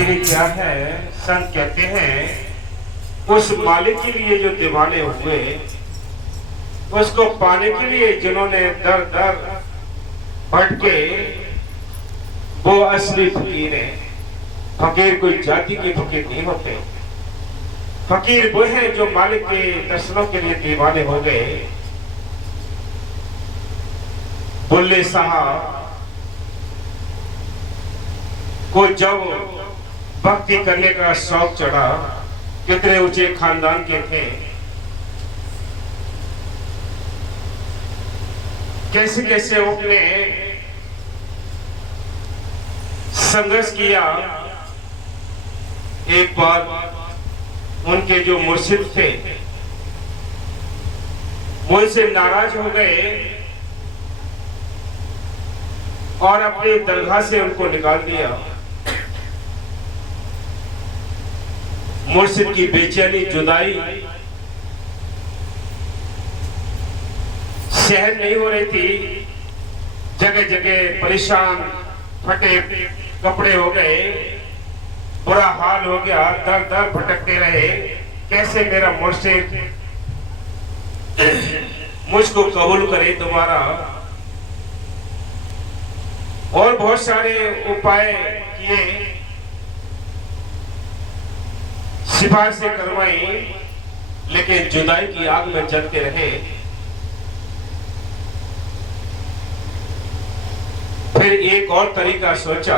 फकीरी क्या है? संत कहते हैं उस मालिक के लिए जो दीवाने हुए, उसको पाने के लिए जिन्होंने दर दर भटके, वो असली फकीर है। फकीर कोई जाति के फकीर नहीं होते। फकीर वो है जो मालिक के दर्शनों के लिए दीवाने हो गए। बुल्ले साहब को जब भक्ति करने का शौक चढ़ा, कितने ऊंचे खानदान के थे, कैसे कैसे उसने संघर्ष किया। एक बार उनके जो मुर्शिद थे वो उनसे नाराज हो गए और अपनी दरगाह से उनको निकाल दिया। मुर्शिद की बेचैनी, जुदाई सहन नहीं हो रही थी। जगह जगह परेशान, फटे कपड़े हो गए, बुरा हाल हो गया, दर दर भटकते रहे। कैसे मेरा मुर्शिद मुझको कबूल करे दोबारा। और बहुत सारे उपाय किए, सिफारिशें करवाई, लेकिन जुदाई की आग में जलते रहे। फिर एक और तरीका सोचा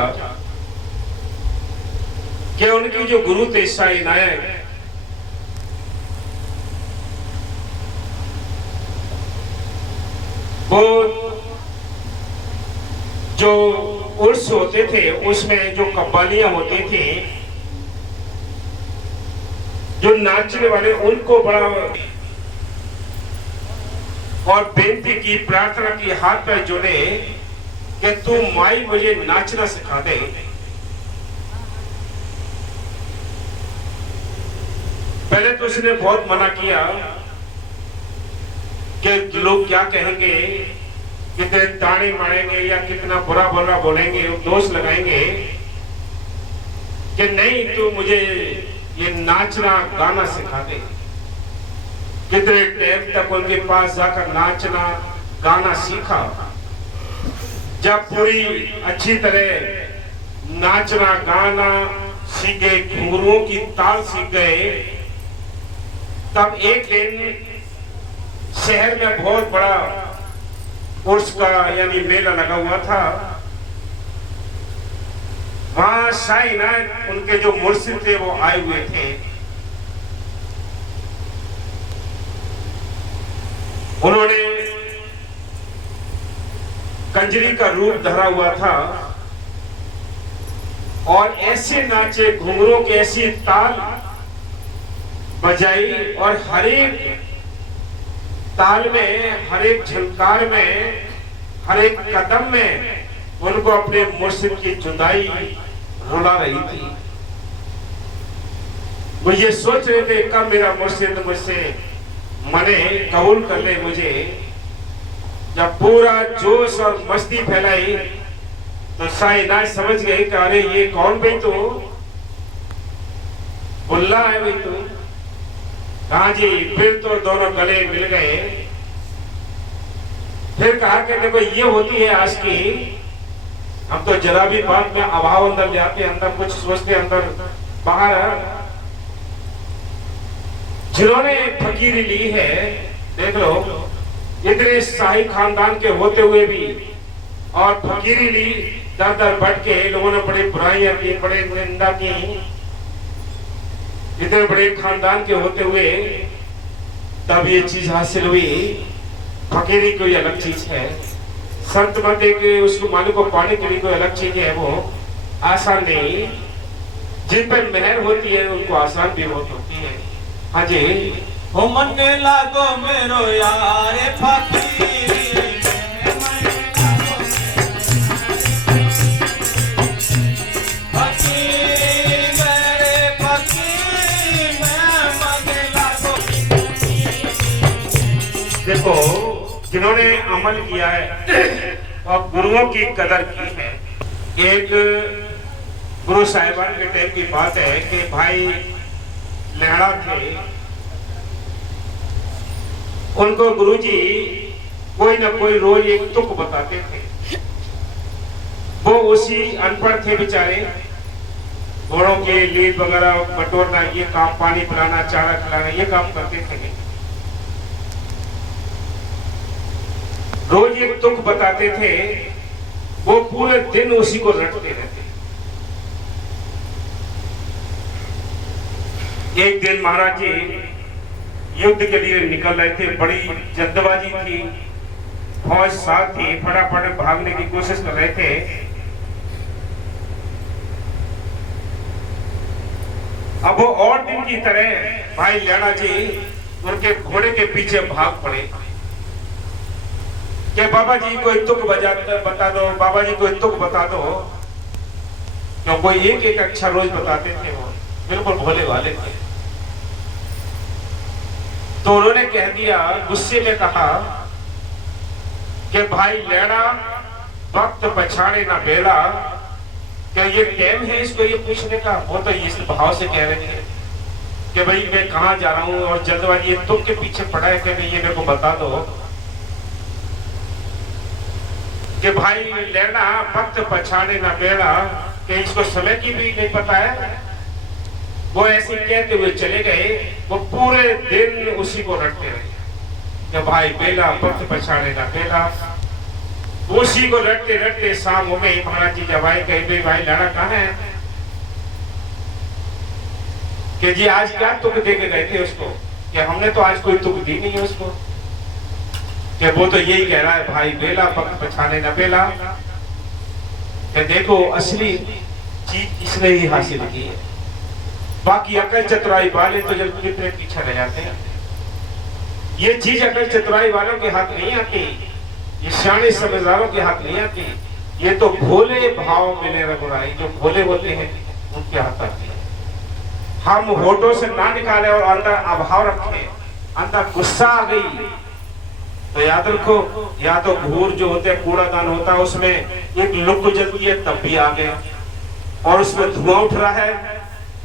कि उनकी जो गुरु थे शाह इनायत, वो जो उर्स होते थे उसमें जो कव्वालियां होती थी, जो नाचने वाले, उनको बड़ा और बेनती की, प्रार्थना की, हाथ पैर जोड़े कि तू माई मुझे नाचना सिखा दे। पहले तो उसने बहुत मना किया कि लोग क्या कहेंगे, कितने ताने मारेंगे या कितना बुरा बुरा बोलेंगे, दोष लगाएंगे कि नहीं तू मुझे ये नाचना गाना सिखा दे। कितने टाइम तक उनके पास जाकर नाचना गाना सीखा। जब पूरी अच्छी तरह नाचना गाना सीख गए, घुंघरुओं की ताल सीख गए, तब एक दिन शहर में बहुत बड़ा उर्स का यानी मेला लगा हुआ था। वहां शाह इनायत, उनके जो मुर्शिद थे, वो आए हुए थे। उन्होंने कंजरी का रूप धरा हुआ था और ऐसे नाचे, घुंघरों की ऐसी ताल बजाई, और हर एक ताल में, हर एक झनकार में, हर एक कदम में उनको अपने मुर्शिद की जुदाई रुला रही थी। वो ये सोच रहे थे कब मेरा मुर्शिद मुझसे मने, कबूल कर ले मुझे। जब पूरा जोश और मस्ती फैलाई तो शाह इनायत समझ गए कि अरे ये कौन भाई, तो बुल्ला है भाई तू। कहा जी, फिर तो दोनों गले मिल गए। फिर कहा कि देखो ये होती है आज की, हम तो जरा भी बात में अभाव अंदर ले आते, अंदर कुछ सोचते, अंदर बाहर। जिन्होंने फकीरी ली है, देख लो, इतने शाही खानदान के होते हुए भी, और फकीरी ली, दर दर बढ़ के लोगों ने बड़ी बुराइयां की, बड़े निंदा की। इतने बड़े खानदान के होते हुए तब ये चीज हासिल हुई। फकीरी कोई अलग चीज है, संत मत के उसको मालिक को पाने के लिए कोई अलग चीज है, वो आसान नहीं। जिन पर मेहर होती है उनको आसान भी बहुत होती है। हाँ जी, हो मन लागो मेरो यार फकीर, देखो जिन्होंने अमल किया है और गुरुओं की कदर की है। एक गुरु साहिबान के टाइम की बात है कि भाई लहड़ा थे, उनको गुरुजी कोई ना कोई रोज एक तुक बताते थे। वो उसी अनपढ़ थे बेचारे, घोड़ों के लीड वगैरह बटोरना, ये काम, पानी पिलाना, चारा खिलाना, ये काम करते थे। रोज एक तुक बताते थे, वो पूरे दिन उसी को रटते रहते। एक दिन महाराज जी युद्ध के लिए निकल रहे थे, बड़ी जल्दबाजी थी, फौज साथ थी, फटाफट भागने की कोशिश कर रहे थे। अब वो और दिन की तरह भाई लैला जी उनके घोड़े के पीछे भाग पड़े कि बाबा जी कोई तुक बता दो, बाबा जी कोई तुक बता दो। क्यों कोई एक एक अक्षर रोज बताते थे, वो बिल्कुल भोले वाले थे। तो उन्होंने कह दिया, गुस्से में कहा कि भाई लैला, वक्त पछाड़े ना बेला, क्या ये टाइम है इसको ये पूछने का? वो तो इस भाव से कह रहे थे कि भाई मैं कहाँ जा रहा हूँ और जल्दबाजी ये तुम के पीछे पड़ा है कि ये मेरे को बता दो कि भाई लैला, वक्त पछाड़े ना बेला, कि इसको समय की भी नहीं पता है। वो ऐसे कहते हुए चले गए। वो पूरे दिन उसी को रटते रहे कि भाई बेला, वक्त पछाड़े ना बेला। उसी को रटते रटते शाम हो गई। महाराज जी जब आए, कहे भाई लैला कहाँ है? कि जी आज क्या तुक दे के गए थे उसको? कि हमने तो आज कोई तुक दी नहीं है उसको। कि वो तो यही कह रहा है, भाई बेला, वक्त पछाड़े ना बेला। कि देखो असली चीज इसने ही हासिल की है, बाकी अकल चतुराई वाले तो जब कितने पीछे रह जाते हैं। ये चीज अकल चतुराई वालों के हाथ नहीं आती, ये शाने समझदारों के हाथ नहीं आती। ये तो भोले भाव मिले रघुराई, जो भोले होते हैं उनके हाथ आती है। हम होठों से ना निकाले और अंदर अभाव रखे, अंदर गुस्सा आ गई तो याद रखो, या तो घूर जो होते हैं, कूड़ादान होता है, उसमें एक लुक जलती है तब भी आ गया, और उसमें धुआं उठ रहा है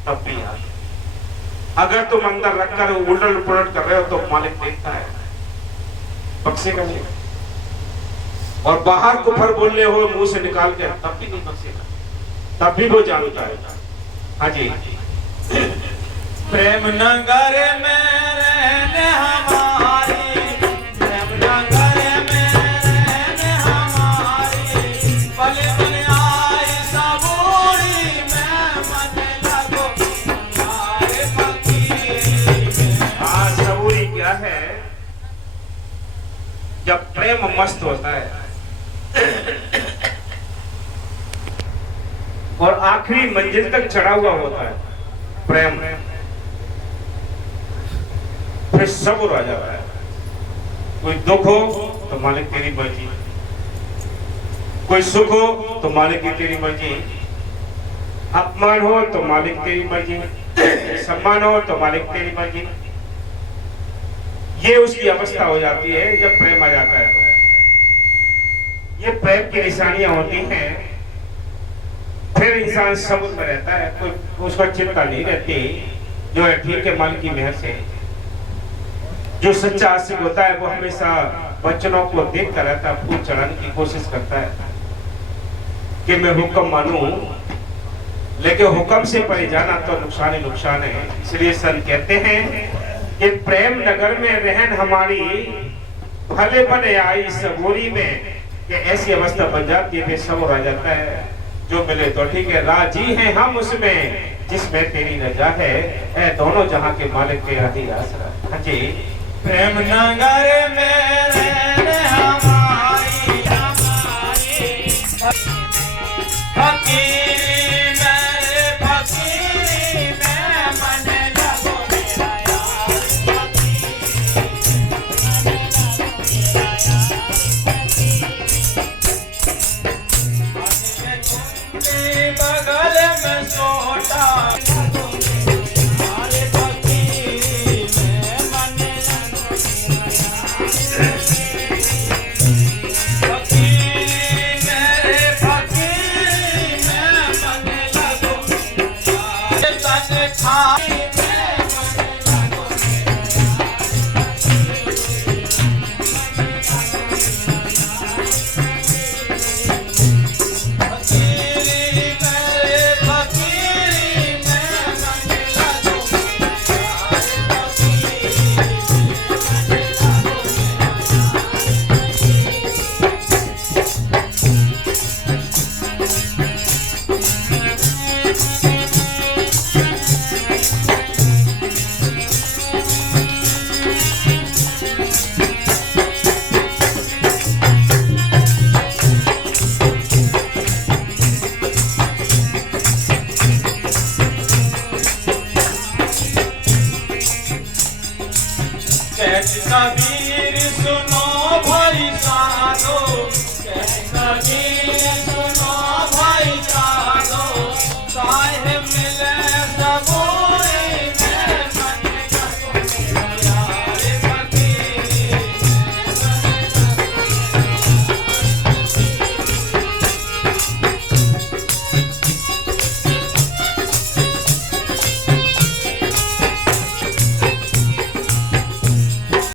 तब भी आ गया। अगर तुम अंदर रखकर उलट पुलट कर रहे हो तो मालिक देखता है, बख्शेगा नहीं। और बाहर कुफर बोल रहे हो मुंह से निकाल के, तब भी नहीं बख्शेगा, तब भी वो जानता है। हाँ जी। प्रेम नगर में रहने हमारी, प्रेम नगर में रहने हमारी, पल पल आई सबूरी में मन लगो यारे फकीर। हाँ, सबूरी क्या है? जब प्रेम मस्त होता है और आखिरी मंजिल तक चढ़ा हुआ होता है प्रेम, फिर सब्र आ जाता है। कोई दुख हो तो मालिक तेरी मर्जी, कोई सुख हो तो मालिक की तेरी मर्जी, अपमान हो तो मालिक तेरी मर्जी, सम्मान हो तो मालिक तेरी मर्जी। ये उसकी अवस्था हो जाती है जब प्रेम आ जाता है। तो ये प्रेम की निशानियां होती हैं। फिर इंसान सब्र में रहता है, कोई उसको चिंता नहीं रहती, जो है ठीक है मालिक की मेहर से। जो सच्चा आशिक होता है वो हमेशा बच्चों को देखता रहता है, फूल चढ़ाने की कोशिश करता है कि मैं हुक्म मानूं, लेकिन हुक्म से परे जाना तो नुकसान ही नुकसान है। इसलिए संत कहते हैं कि प्रेम नगर में रहन हमारी, भले भले आई सबूरी में। कि ऐसी अवस्था बन जाती है, बेसब्र आ जाता है, जो मिले तो ठीक है, राजी हैं हम उसमें जिसमें तेरी रजा है, ऐ दोनों जहां के मालिक तेरा ही आसरा। हाँ जी। प्रेम नगर में रहने हमारी, हमारी फकीरी मेरे फकीरी में मन लगो मेरा यार फकीरी। बगल में सोटा हमारे फकीरी में मन फकीरी मेरे फकीरी में मन लगो खाई कभी